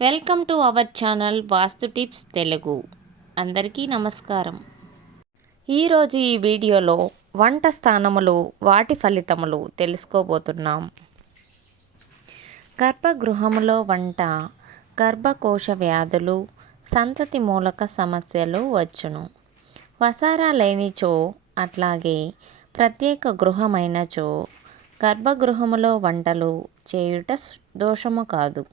Welcome to our channel vastu tips Telugu. అందరికీ నమస్కారం. ఈరోజు ఈ వీడియోలో వంట స్థానములు వాటి ఫలితములు తెలుసుకోబోతున్నాం. గర్భగృహములో వంట గర్భకోశ వ్యాధులు, సంతతి మూలక సమస్యలు వచ్చును. వసారా లేనిచో, అట్లాగే ప్రత్యేక గృహమైనచో గర్భగృహములో వంటలు చేయుట దోషము కాదు.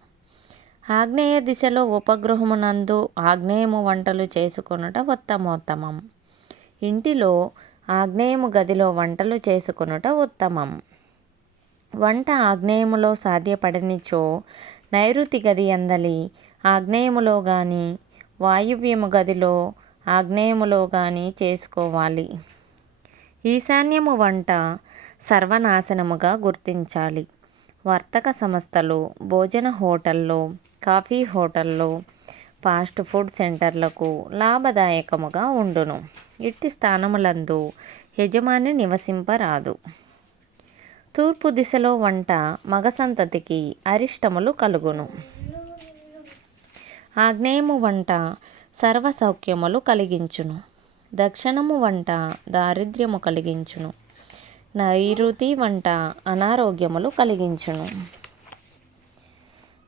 ఆగ్నేయ దిశలో ఉపగృహమునందు ఆగ్నేయము వంటలు చేసుకొనుట ఉత్తమోత్తమం. ఇంటిలో ఆగ్నేయము గదిలో వంటలు చేసుకొనుట ఉత్తమం. వంట ఆగ్నేయములో సాధ్యపడనిచో నైరుతి గది అందలి ఆగ్నేయములో కానీ, వాయువ్యము గదిలో ఆగ్నేయములో కానీ చేసుకోవాలి. ఈశాన్యము వంట సర్వనాశనముగా గుర్తించాలి. వర్తక సంస్థలు, భోజన హోటల్లో, కాఫీ హోటల్లో, ఫాస్ట్ ఫుడ్ సెంటర్లకు లాభదాయకముగా ఉండును. ఇట్టి స్థానములందు యజమాని నివసింపరాదు. తూర్పు దిశలో వంట మగ సంతతికి అరిష్టములు కలుగును. ఆగ్నేయము వంట సర్వ సౌఖ్యములు కలిగించును. దక్షిణము వంట దారిద్ర్యము కలిగించును. నైరుతి వంట అనారోగ్యములు కలిగించును.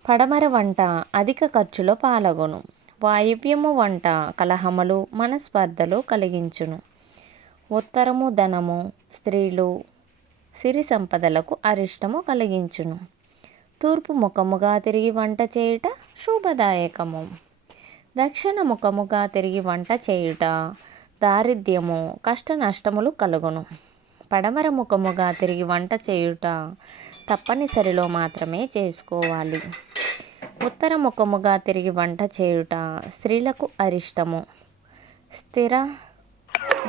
పడమర వంట అధిక ఖర్చులో పాల్గొను. వాయువ్యము వంట కలహములు, మనస్పర్ధలు కలిగించును. ఉత్తరము ధనము, స్త్రీలు, సిరి సంపదలకు అరిష్టము కలిగించును. తూర్పు ముఖముగా తిరిగి వంట చేయుట శుభదాయకము. దక్షిణ ముఖముగా తిరిగి వంట చేయుట దారిద్ర్యము, కష్ట నష్టములు కలుగును. పడమర ముఖముగా తిరిగి వంట చేయుట తప్పనిసరిలో మాత్రమే చేసుకోవాలి. ఉత్తర ముఖముగా తిరిగి వంట చేయుట స్త్రీలకు అరిష్టము,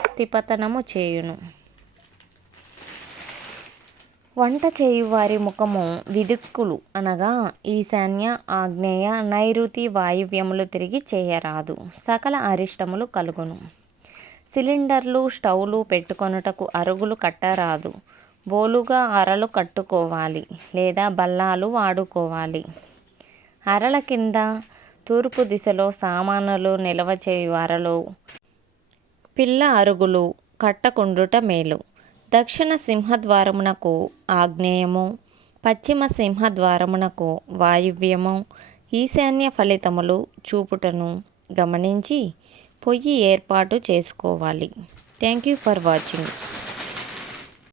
స్థిపతనము చేయును. వంట చేయువారి ముఖము విదిక్కులు అనగా ఈశాన్య, ఆగ్నేయ, నైరుతి, వాయువ్యములు తిరిగి చేయరాదు. సకల అరిష్టములు కలుగును. సిలిండర్లు, స్టవ్లు పెట్టుకొనుటకు అరుగులు కట్టరాదు. బోలుగా అరలు కట్టుకోవాలి లేదా బల్లాలు వాడుకోవాలి. అరల కింద తూర్పు దిశలో సామానులు నిల్వ చేయు అరలు, పిల్ల అరుగులు కట్టకుండుట మేలు. దక్షిణ సింహద్వారమునకు ఆగ్నేయము, పశ్చిమ సింహద్వారమునకు వాయువ్యము, ఈశాన్య ఫలితములు చూపుటను గమనించి పొయ్యి ఏర్పాటు చేసుకోవాలి. Thank you for watching.